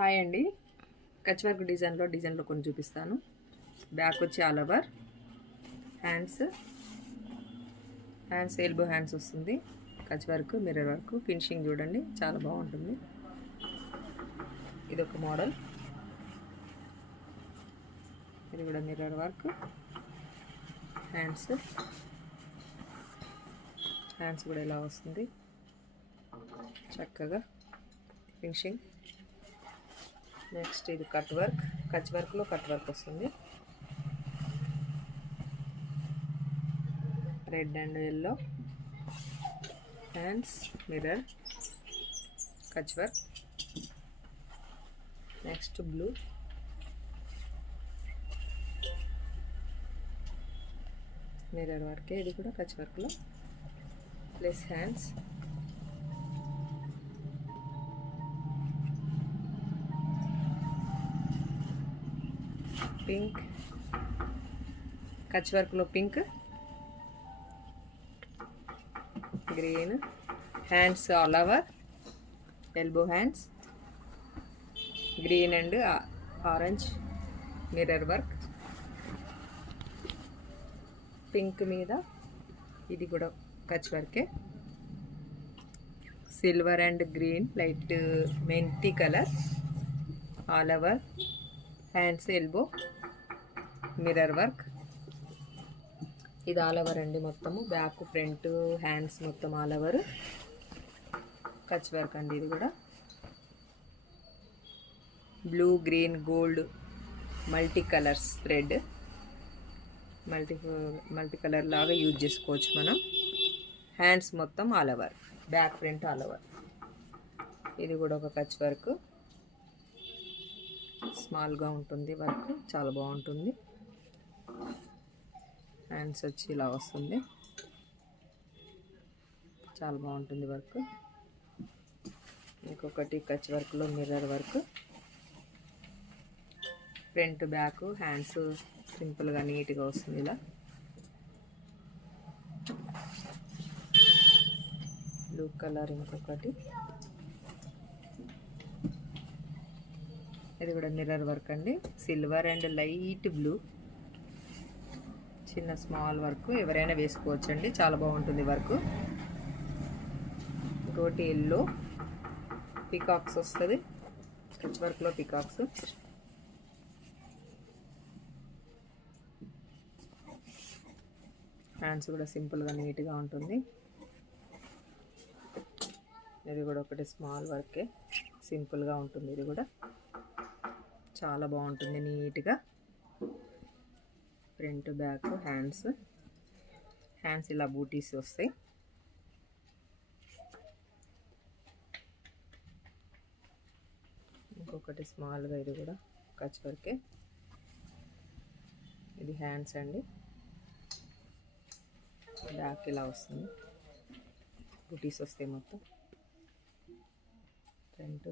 హాయ్ అండి. కచ్ వర్క్ డిజైన్లో కొన్ని చూపిస్తాను. బ్యాక్ వచ్చి all over, hands elbow hands వస్తుంది. Kutch work, mirror work, finishing చూడండి చాలా బాగుంటుంది. ఇది ఒక మోడల్, ఇది కూడా మిర్రర్ వర్క్. హ్యాండ్స్ కూడా ఇలా వస్తుంది చక్కగా ఫినిషింగ్. నెక్స్ట్ ఇది కట్ వర్క్, కచ్ వర్క్లో కట్ వర్క్ వస్తుంది. Red and yellow hands, mirror, Kutch work. Next blue, mirror వర్కే, ఇది కూడా కచ్ వర్క్లో ప్లస్ హ్యాండ్స్. పింక్, కచ్ వర్క్లో pink, green hands all over, elbow hands, green and orange mirror work. Pink మీద ఇది కూడా కచ్ వర్కే, సిల్వర్ అండ్ గ్రీన్ లైట్ మెంతి colour all over, hands elbow mirror work. ఇది ఆల్ ఓవర్ అండి, మొత్తము బ్యాక్ ఫ్రంట్ హ్యాండ్స్ మొత్తం ఆల్ ఓవర్ కచ్ వర్క్ అండి. ఇది కూడా blue, green, gold multi colours thread, multi colour లాగా యూజ్ చేసుకోవచ్చు మనం. హ్యాండ్స్ మొత్తం all over, back front all over. ఇది కూడా ఒక కచ్ వర్క్, స్మాల్గా ఉంటుంది వర్క్, చాలా బాగుంటుంది. హ్యాండ్స్ వచ్చి ఇలా వస్తుంది, చాలా బాగుంటుంది వర్క్. ఇంకొకటి కచ్ వర్క్లో mirror work, front back hands సింపుల్గా నీట్గా వస్తుంది ఇలా. బ్లూ కలర్ ఇంకొకటి, ఇది కూడా మిర్రర్ వర్క్ అండి. సిల్వర్ అండ్ లైట్ బ్లూ, చిన్న స్మాల్ వర్క్, ఎవరైనా వేసుకోవచ్చండి, చాలా బాగుంటుంది వర్క్. ఇంకోటి ఎల్లో పికాక్స్ వస్తుంది, కచ్ వర్క్లో పికాక్స్. హ్యాండ్స్ కూడా సింపుల్గా నీట్గా ఉంటుంది. ఇది కూడా ఒకటి స్మాల్ వర్కే, సింపుల్గా ఉంటుంది. ఇది కూడా చాలా బాగుంటుంది నీట్గా. ఫ్రంట్ బ్యాక్ హ్యాండ్స్ ఇలా బూటీస్ వస్తాయి. ఇంకొకటి స్మాల్గా, ఇది కూడా కచ్ వర్కే. ఇది హ్యాండ్స్ అండి, బ్యాక్ ఇలా వస్తుంది, బూటీస్ వస్తాయి మొత్తం. ఫ్రంట్